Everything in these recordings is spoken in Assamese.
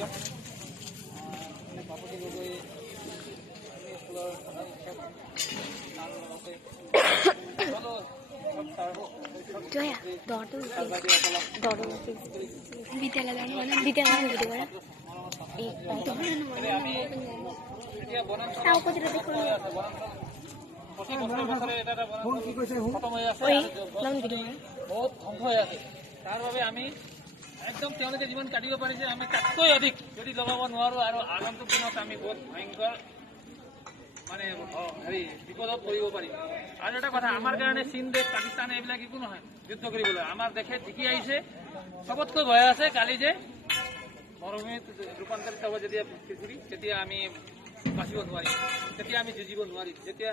দিয়ক। বাপুতি গগৈ স্কুলৰ বহুত ধ্বংস হৈ আছে। তাৰ বাবে আমি একদম তেওঁলোকে যিমান কাটিব পাৰিছে আমি তাতকৈ অধিক যদি লগাব নোৱাৰো আৰু আগন্তুক দিনত আমি বহুত ভয়ংকৰ মানে বিপদত পৰিব পাৰিম। আৰু এটা কথা, আমাৰ কাৰণে চীন দেশ, পাকিস্তান এইবিলাক একো নহয় যুদ্ধ কৰিবলৈ। আমাৰ দেশে জিকি আহিছে। চবতকৈ ভয় আছে কালি যে মৰুভূমিত ৰূপান্তৰিত হ'ব যেতিয়া পৃথিৱী, তেতিয়া আমি বাচিব নোৱাৰিম, তেতিয়া আমি যুঁজিব নোৱাৰিম। যেতিয়া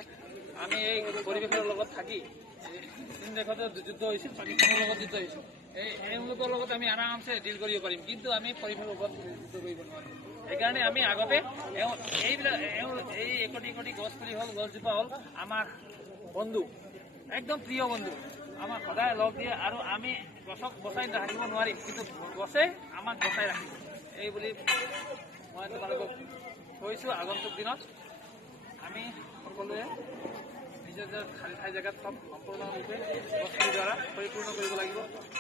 আমি এই পৰিৱেশৰ লগত থাকি চীন দেশতো যুদ্ধ হৈছিল, পাকিস্তানৰ লগত যুদ্ধ হৈছিল, এওঁলোকৰ লগত আমি আৰামছে ডিল কৰিব পাৰিম, কিন্তু আমি পৰিৱেশৰ ওপৰত যুদ্ধ কৰিব নোৱাৰিম। সেইকাৰণে আমি আগতে এই একোটি একোটি গছ পুলি হ'ল, গছজোপা হ'ল আমাৰ বন্ধু, একদম প্ৰিয় বন্ধু, আমাক সদায় লগ দিয়ে। আৰু আমি গছক বচাই ৰাখিব নোৱাৰিম, কিন্তু গছে আমাক বচাই ৰাখিব। এই বুলি মই তোমালোকক কৈছোঁ। আগন্তুক দিনত আমি সকলোৱে নিজৰ খালী ঠাই জেগাত সব সম্পূৰ্ণৰূপে গছপুলিৰ দ্বাৰা পৰিপূৰ্ণ কৰিব লাগিব।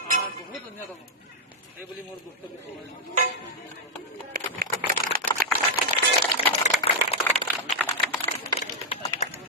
আমাৰ বহুত অন্যতম এই বুলি মোৰ বক্তব্য।